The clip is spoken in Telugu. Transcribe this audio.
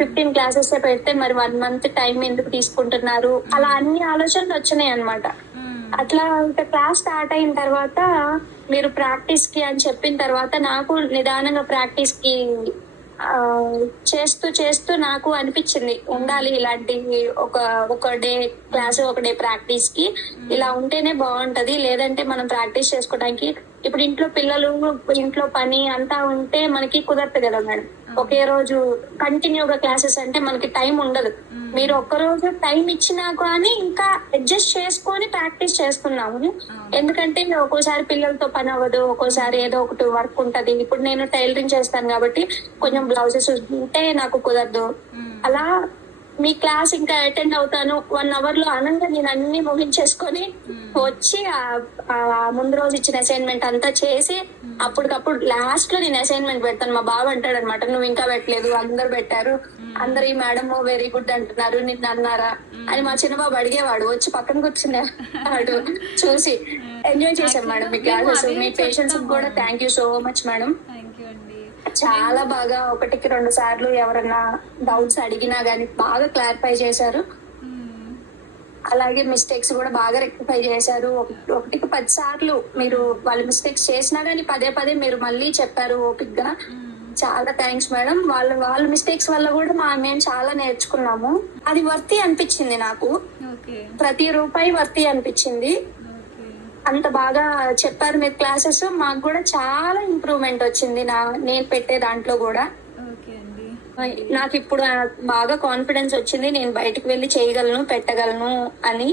15 క్లాసెస్ పెడితే మరి 1 మంత్ టైం ఎందుకు తీసుకుంటున్నారు, అలా అన్ని ఆలోచనలు వచ్చినాయి అనమాట. అట్లా ఇంకా క్లాస్ స్టార్ట్ అయిన తర్వాత మీరు ప్రాక్టీస్ కి అని చెప్పిన తర్వాత నాకు నిదానంగా ప్రాక్టీస్ కి చేస్తూ చేస్తూ నాకు అనిపించింది ఉండాలి ఇలాంటి ఒక డే క్లాస్, ఒక డే ప్రాక్టీస్ కి ఇలా ఉంటేనే బాగుంటది. లేదంటే మనం ప్రాక్టీస్ చేసుకోవడానికి ఇప్పుడు ఇంట్లో పిల్లలు, ఇంట్లో పని అంతా ఉంటే మనకి కుదరదు కదా మేడం. ఒకే రోజు కంటిన్యూగా క్లాసెస్ అంటే మనకి టైం ఉండదు. మీరు ఒక్కరోజు టైం ఇచ్చినా కానీ ఇంకా అడ్జస్ట్ చేసుకొని ప్రాక్టీస్ చేస్తున్నాము. ఎందుకంటే ఒక్కోసారి పిల్లలతో పని అవ్వదు, ఒక్కోసారి ఏదో ఒకటి వర్క్ ఉంటది. ఇప్పుడు నేను టైలరింగ్ చేస్తాను కాబట్టి కొంచెం బ్లౌజెస్ ఉంటే నాకు కుదరదు. అలా మీ క్లాస్ ఇంకా అటెండ్ అవుతాను 1 hour లో అనంగా నేను అన్ని ముగించేసుకొని వచ్చి ముందు రోజు ఇచ్చిన అసైన్మెంట్ అంతా చేసి అప్పటికప్పుడు లాస్ట్ లో నేను అసైన్మెంట్ పెడతాను. మా బావ అంటాడు అనమాట, నువ్వు ఇంకా పెట్టలేదు, అందరు పెట్టారు, అందరు ఈ మేడం వెరీ గుడ్ అంటున్నారు, నిన్న అన్నారా అని మా చిన్న బాబు అడిగేవాడు. వచ్చి పక్కన కూర్చునేవాడు. చూసి ఎంజాయ్ చేశాం మేడం మీ క్లాసెస్. మీ పేషెంట్స్ కూడా thank you so much madam. చాలా బాగా 1-2 సార్లు ఎవరన్నా డౌట్స్ అడిగినా గానీ బాగా క్లారిఫై చేశారు. అలాగే మిస్టేక్స్ కూడా బాగా రెక్టిఫై చేశారు. 1-10 సార్లు మీరు వాళ్ళ మిస్టేక్స్ చేసినా గానీ పదే మీరు మళ్ళీ చెప్పారు ఓపిక్ గా. చాలా థ్యాంక్స్ మేడం. వాళ్ళ మిస్టేక్స్ వల్ల కూడా మేము చాలా నేర్చుకున్నాము. అది వర్తి అనిపించింది నాకు, ప్రతి రూపాయి వర్తి అనిపించింది. అంత బాగా చెప్పారు మీరు క్లాసెస్. మాకు కూడా చాలా ఇంప్రూవ్మెంట్ వచ్చింది నేను పెట్టే దాంట్లో కూడా. నాకు ఇప్పుడు బాగా కాన్ఫిడెన్స్ వచ్చింది, నేను బయటకు వెళ్ళి చేయగలను, పెట్టగలను అని.